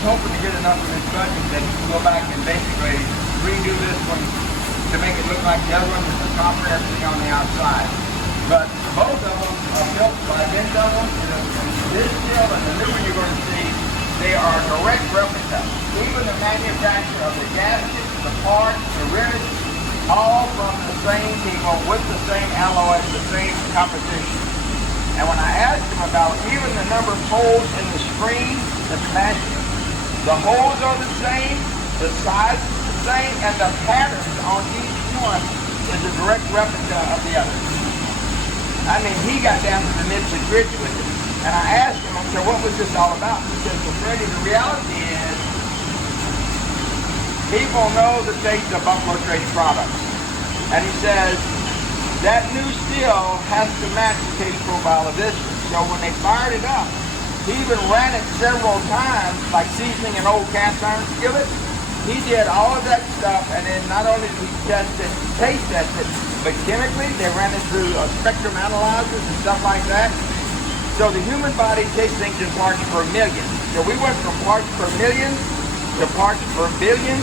hoping to get enough of this budget that he can go back and basically redo this one to make it look like the other one with the copper and everything on the outside. But both of them are built by I've been done them. This still and the new one you're going to see, they are direct replicas. Even the manufacturer of the gaskets, the parts, the rivets, all from the same people with the same alloy, the same composition. And when I asked him about even the number of holes in the screen that's matching, the holes are the same, the size is the same, and the patterns on each one is a direct replica of the other. I mean, he got down to the nits and grits with it. And I asked him, I said, what was this all about? He said, well, Freddie, the reality is, people know the taste of Buffalo Trace products. And he says, that new steel has to match the taste profile of this one. So when they fired it up, he even ran it several times, like seasoning an old cast iron skillet. He did all of that stuff, and then not only did he test it, taste test it, but chemically, they ran it through spectrum analyzers and stuff like that. So the human body takes things in parts per million. So we went from parts per million to parts per billion.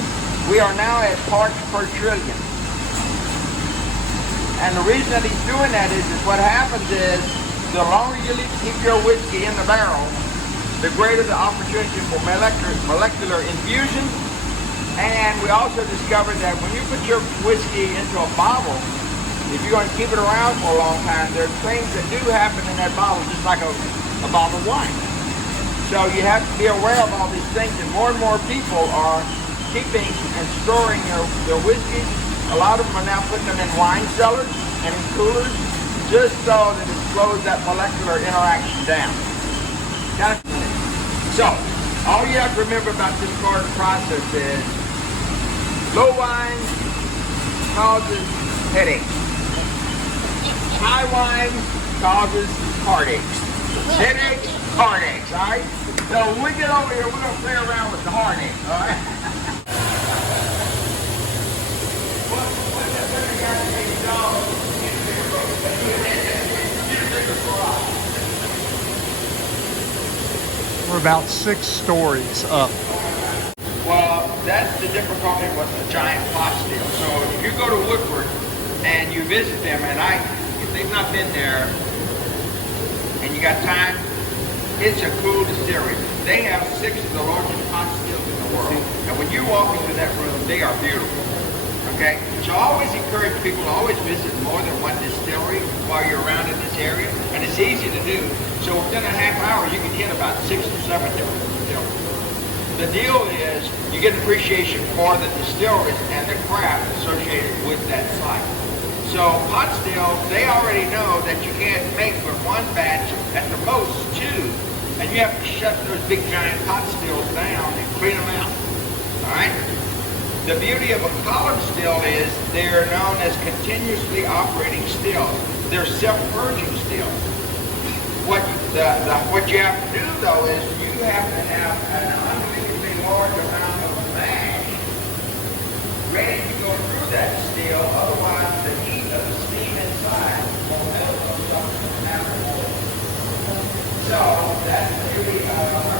We are now at parts per trillion. And the reason that he's doing that is what happens is, the longer you keep your whiskey in the barrel, the greater the opportunity for molecular infusion. And we also discovered that when you put your whiskey into a bottle, if you're going to keep it around for a long time, there's things that do happen in that bottle, just like a bottle of wine. So you have to be aware of all these things, and more people are keeping and storing their whiskey. A lot of them are now putting them in wine cellars and in coolers, just so that it slows that molecular interaction down. So, all you have to remember about this part of the process is, low wine causes headaches. High wine causes heartaches. Headaches, heartaches, all right? So when we get over here, we're going to play around with the heartaches, all right? We're about 6 stories up. Well, that's the difficulty with the giant pot still. So if you go to Woodward and you visit them, and if they've not been there, and you got time, it's a cool distillery. They have 6 of the largest pot stills in the world. And when you walk into that room, they are beautiful. Okay? So I always encourage people to always visit more than one distillery while you're around in this area. And it's easy to do. So within a half hour, you can hit about 6 or 7 different distilleries. The deal is, you get an appreciation for the distilleries and the craft associated with that site. So pot stills, they already know that you can't make but one batch, at the most 2. And you have to shut those big giant pot stills down and clean them out. All right? The beauty of a column still is they're known as continuously operating stills. They're self-purging stills. What you have to do though is you have to have an unbelievably large amount of mash ready to go through that still, otherwise the heat of the steam inside will melt those up and have oil. So that's the beauty of